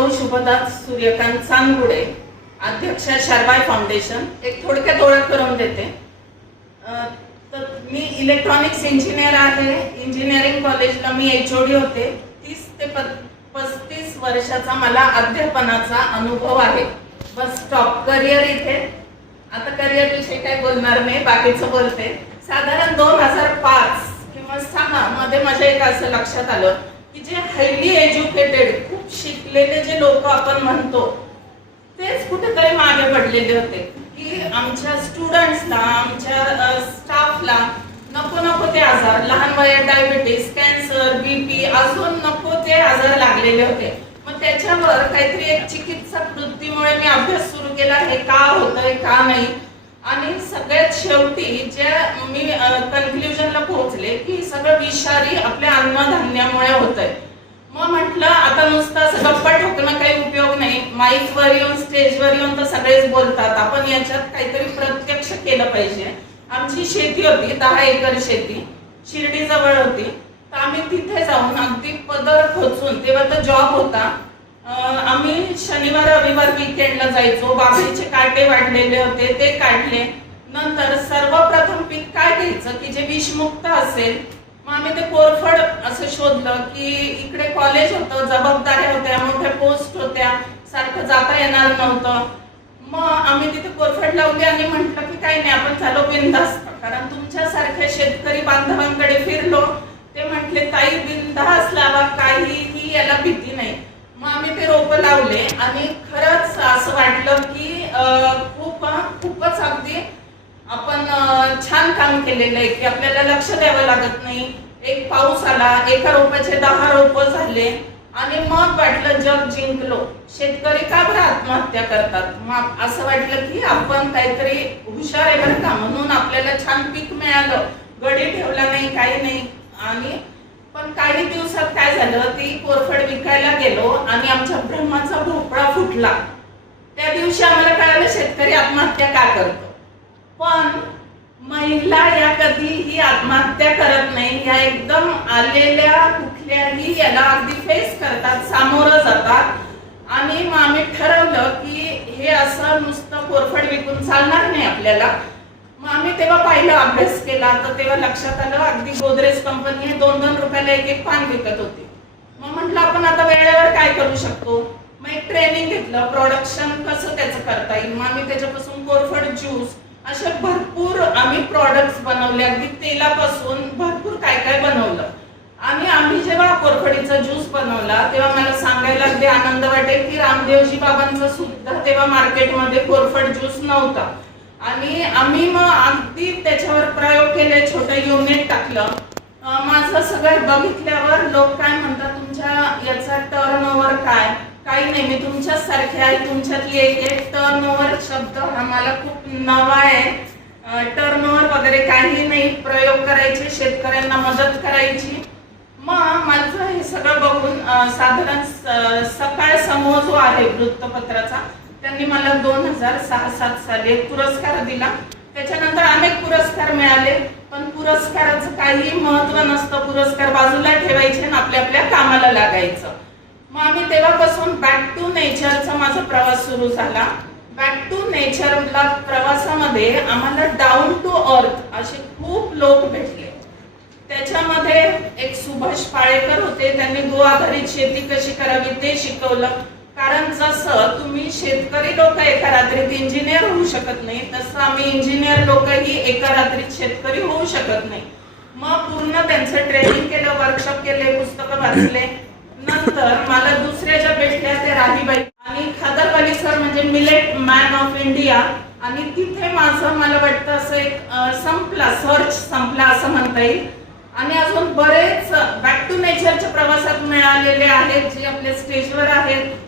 सौ शुभदास सूर्यकांत चांदगुडे, अध्यक्ष शर्वाय फाउंडेशन. एक थोडक्यात ओळख करून देते. तर मी इलेक्ट्रॉनिक्स इंजिनियर आहे. इंजिनिअरिंग कॉलेजला मी HOD होते. 30 ते 35 वर्षाचा मला अध्यापनाचा अनुभव आहे. Bus stop. करिअर इथे. आता करिअर विषयी काय बोलणार नाही, बाकीचं बोलते. साधारण 2005 किंवा 2006 मध्ये माझ्या एक असं लक्षात आलं की जे हायली एज्युकेटेड, खूप शिकलेले जे लोक आपण म्हणतो, तेच कुठेतरी मागे पडलेले होते. की आमच्या स्टुडंट्सला, आमच्या स्टाफला नको नको ते आजार, लहान वयात डायबिटीस, कॅन्सर, BP, अजून नको ते आजार लागलेले होते. मग त्याच्यावर काहीतरी एक चिकित्सक वृत्तीमुळे मी अभ्यास सुरू केला, हे का होतंय का नाही. आणि सगळ्यात शेवटी जे मी कन्क्ल्युजनला पोहोचले की सगळं विषारी आपल्या अन्नधान्यामुळे होतंय. मग म्हटलं आता नुसतं असं गप्पा ठोकणं काही उपयोग नाही. माईकवर येऊन, स्टेजवर येऊन तर सगळेच बोलतात, आपण याच्यात काहीतरी प्रत्यक्ष केलं पाहिजे. आमची शेती होती, 10 एकर शेती शिर्डी जवळ होती. तर आम्ही तिथे जाऊन अगदी पदर खोचून, तेव्हा तर जॉब होता, आम्ही शनिवार रविवार वीकेंडला जायचो. बाबळीचे काटे वाढलेले होते ते काढले. नंतर सर्वप्रथम पीक काय घ्यायचं की जे विषमुक्त असेल. मग आम्ही ते कोरफड असं शोधलं की इकडे कॉलेज होतं, जबाबदाऱ्या होत्या, मोठ्या पोस्ट होत्या, सारखं जाता येणार नव्हतं. मग आम्ही तिथे कोरफड लावली आणि म्हटलं की काही नाही, आपण चालू बिनधास्त. कारण तुमच्यासारख्या शेतकरी बांधवांकडे फिरलो, ते म्हटले ताई बिनधास्त लावा, काहीही याला भीती नाही. मग आम्ही ते रोपं लावले आणि खरंच असं वाटलं की खूपच अगदी आपण छान काम केलेलं आहे की आपल्याला लक्ष द्यावं लागत नाही. एक पाऊस आला, एका रोपाचे 10 रोपं झाले आणि मग वाटलं जग जिंकलो. शेतकरी का बरं आत्महत्या करतात. मग असं वाटलं की आपण काहीतरी हुशार आहे बरं का, म्हणून आपल्याला छान पीक मिळालं, गडी ठेवला नाही, काही नाही. आणि पण काही दिवसात काय झालं, ती कोरफड विकायला गेलो आणि आमच्या ब्रह्माचा भोपळा फुटला. त्या दिवशी आम्हाला कळालं शेतकरी आत्महत्या का करतो. पण महिला या कधीही आत्महत्या करत नाही. या एकदम आलेल्या कुठल्याही याला अगदी फेस करतात, सामोरं जातात. आणि मग आम्ही ठरवलं की हे असं नुसतं कोरफड विकून चालणार नाही आपल्याला. मग आम्ही तेव्हा पाहिलं, अभ्यास केला, तर तेव्हा लक्षात आलं अगदी गोदरेज कंपनी 2-2 रुपयाला एक पान विकत होती. मग म्हटलं आपण आता वेळेवर काय करू शकतो. मग एक ट्रेनिंग घेतलं, प्रोडक्शन कसं त्याचं करता येईल. मग आम्ही त्याच्यापासून कोरफड ज्यूस असे भरपूर आम्ही प्रॉडक्ट्स बनवले, अगदी तेलापासून भरपूर काय काय बनवलं. आणि आम्ही जेव्हा कोरफडीचा ज्यूस बनवला तेव्हा मला सांगायला अगदी आनंद वाटेल की रामदेवजी बाबांचा सुद्धा तेव्हा मार्केटमध्ये कोरफड ज्यूस नव्हता. आणि आम्ही मग अगदी त्याच्यावर प्रयोग केले, छोटं युनिट टाकलं. माझं सगळं बघितल्यावर लोक काय म्हणतात, तुमच्या याचा टर्नओव्हर काय. काही नाही, मी तुमच्याच सारखे आहे, तुमच्यातली एक टर्नओव्हर शब्द हा मला खूप नवा आहे. टर्नओव्हर वगैरे काही नाही, प्रयोग करायचे, शेतकऱ्यांना मदत करायची. मग माझं हे सगळं बघून साधारण सकाळ समूह जो आहे वृत्तपत्राचा, त्यांनी मला 2006-07 साली एक पुरस्कार दिला. त्याच्यानंतर अनेक पुरस्कार मिळाले. पण पुरस्काराचं काही महत्व नसतं, पुरस्कार बाजूला ठेवायचे आणि आपल्या आपल्या कामाला लागायचं. मग आम्ही तेव्हापासून बॅक टू नेचरचा माझा प्रवास सुरू झाला. बॅक टू नेचरला प्रवासामध्ये आम्हाला डाऊन टू अर्थ असे खूप लोक भेटले. त्याच्यामध्ये एक सुभाष पाळेकर होते, त्यांनी गो आधारित शेती कशी करावी ते शिकवलं. कारण जसं तुम्ही शेतकरी लोक एका रात्रीत इंजिनियर होऊ शकत नाही, तसं आम्ही इंजिनियर लोकही एका रात्रीत शेतकरी होऊ शकत नाही. मग पूर्ण त्यांचं ट्रेनिंग केलं, वर्कशॉप केले, पुस्तकं वाचले. नंतर मला दुसऱ्या ज्या भेटल्या त्या राहीबाई आणि खादरवाली सर, म्हणजे मिलेट मॅन ऑफ इंडिया. आणि तिथे माझं मला वाटतं असं एक सर्च संपला असं म्हणता येईल. आणि अजून बरेच बॅक टू नेचरच्या प्रवासात मिळालेले आहेत, जे आपल्या स्टेजवर आहेत.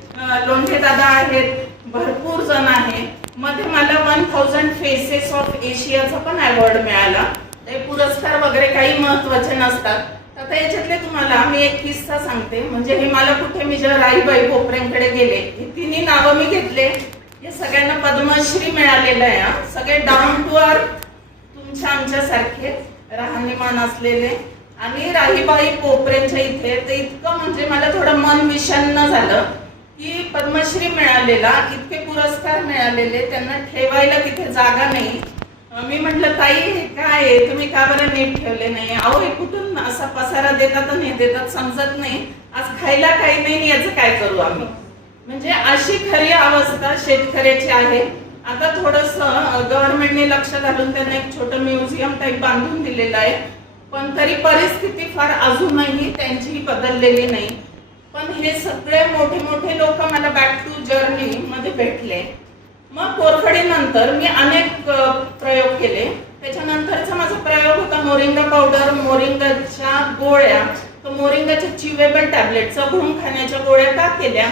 लोंढे दादा आहेत, भरपूर जण आहे. मध्ये मला 1000 फेसेस ऑफ एशियाचा पण अवॉर्ड मिळाला. ते पुरस्कार वगैरे काही महत्वाचे नसतात. आता याच्यातले तुम्हाला मी एक किस्सा सांगते. म्हणजे हे मला कुठे, मी जेव्हा राहीबाई पोपरेंकडे गेले, ही तिन्ही नावं मी घेतले. हे सगळ्यांना पद्मश्री मिळालेलं आहे. सगळे डाऊन टू अर्थ, तुमच्या आमच्यासारखे राहणीमान असलेले. आणि राहीबाई पोपरेंच्या इथे ते इतकं म्हणजे मला थोडं मन विषण्ण झालं की पद्मश्री मिळालेला, इतके पुरस्कार मिळालेले, त्यांना ठेवायला तिथे जागा नाही. मी म्हटलं ताई हे काय आहे, तुम्ही का बरं नीट ठेवले नाही? अहो हे कुठून असा पसारा देतात आणि हे देतात समजत नाही, आज खायला काही नाही, याचं काय करू आम्ही? म्हणजे अशी खरी अवस्था शेतकऱ्याची आहे. आता थोडस गव्हर्नमेंटने लक्ष घालून त्यांना एक छोटं म्युझियम टाईप बांधून दिलेलं आहे, पण तरी परिस्थिती फार अजूनही त्यांची बदललेली नाही. पण हे सगळे मोठे मोठे लोक मला बॅक टू जर्नी मध्ये भेटले. मग कोरफडीनंतर मी अनेक प्रयोग केले. त्याच्यानंतरचा माझा प्रयोग होता मोरिंगा पावडर, मोरिंगाच्या गोळ्या. तर मोरिंगाच्या चिवेबल टॅबलेट, चघळून खाण्याच्या गोळ्या का केल्या?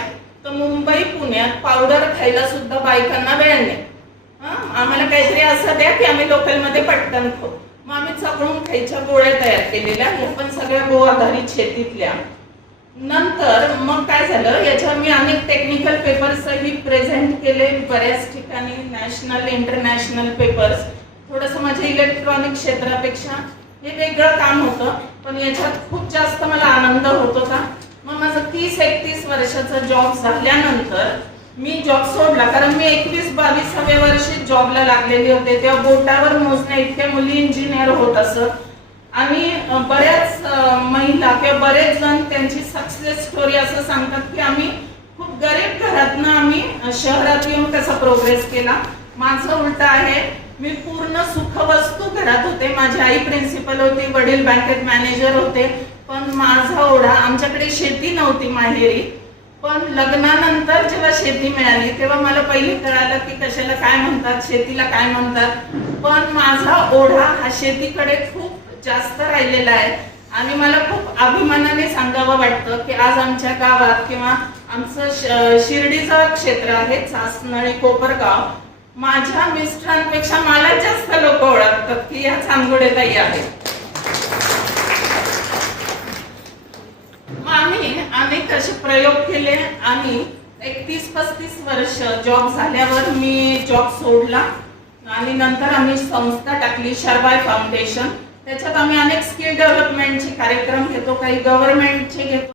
तर मुंबई पुण्यात पावडर खायला सुद्धा बायकांना वेळ नाही. आम्हाला काहीतरी असं द्या की आम्ही लोकलमध्ये पटकन खाऊ. मग आम्ही चघळून खायच्या गोळ्या तयार केलेल्या, ह्या पण सगळ्या गो आधारित शेतीतल्या. नंतर मग काय झालं, याच्यावर मी अनेक टेक्निकल पेपर्सही प्रेझेंट केले बऱ्याच ठिकाणी, नॅशनल इंटरनॅशनल पेपर्स. थोडंसं माझ्या इलेक्ट्रॉनिक क्षेत्रापेक्षा हे वेगळं काम होतं, पण याच्यात खूप जास्त मला आनंद होत होता. मग माझं 30-31 वर्षाचा जॉब झाल्यानंतर मी जॉब सोडला, कारण मी 21-22व्या वर्षी जॉबला लागलेले होते. तेव्हा बोटावर मोजण्या इतक्या मुली इंजिनियर होत असत. आणि बऱ्याच महिला किंवा बरेच जण त्यांची सक्सेस स्टोरी असं सांगतात की आम्ही खूप गरीब घरातनं आम्ही शहरात येऊन कसा प्रोग्रेस केला. माझं उलट आहे, मी पूर्ण सुखवस्तू घरात होते. माझी आई प्रिन्सिपल होती, वडील बँकेत मॅनेजर होते, पण माझा ओढा, आमच्याकडे शेती नव्हती माहेरी. पण लग्नानंतर जेव्हा शेती मिळाली तेव्हा मला पहिले कळालं की कशाला काय म्हणतात, शेतीला काय म्हणतात. पण माझा ओढा हा शेतीकडे खूप जास्त राहिलेला आहे. आणि मला खूप अभिमानाने सांगावं वाटतं की आज आमच्या गावात किंवा आमचं शिर्डीचं क्षेत्र आहे चासनळी कोपरगाव, माझ्या मिस्टरांपेक्षा मला जास्त लोक ओळखतात की या चांदगुडे ताई आहेत. आम्ही अनेक असे प्रयोग केले आणि 31-35 वर्ष जॉब झाल्यावर मी जॉब सोडला आणि नंतर आम्ही संस्था टाकली शर्वाय फाउंडेशन. त्याच्यात आम्ही अनेक स्किल डेव्हलपमेंटचे कार्यक्रम घेतो, काही गव्हर्नमेंटचे घेतो.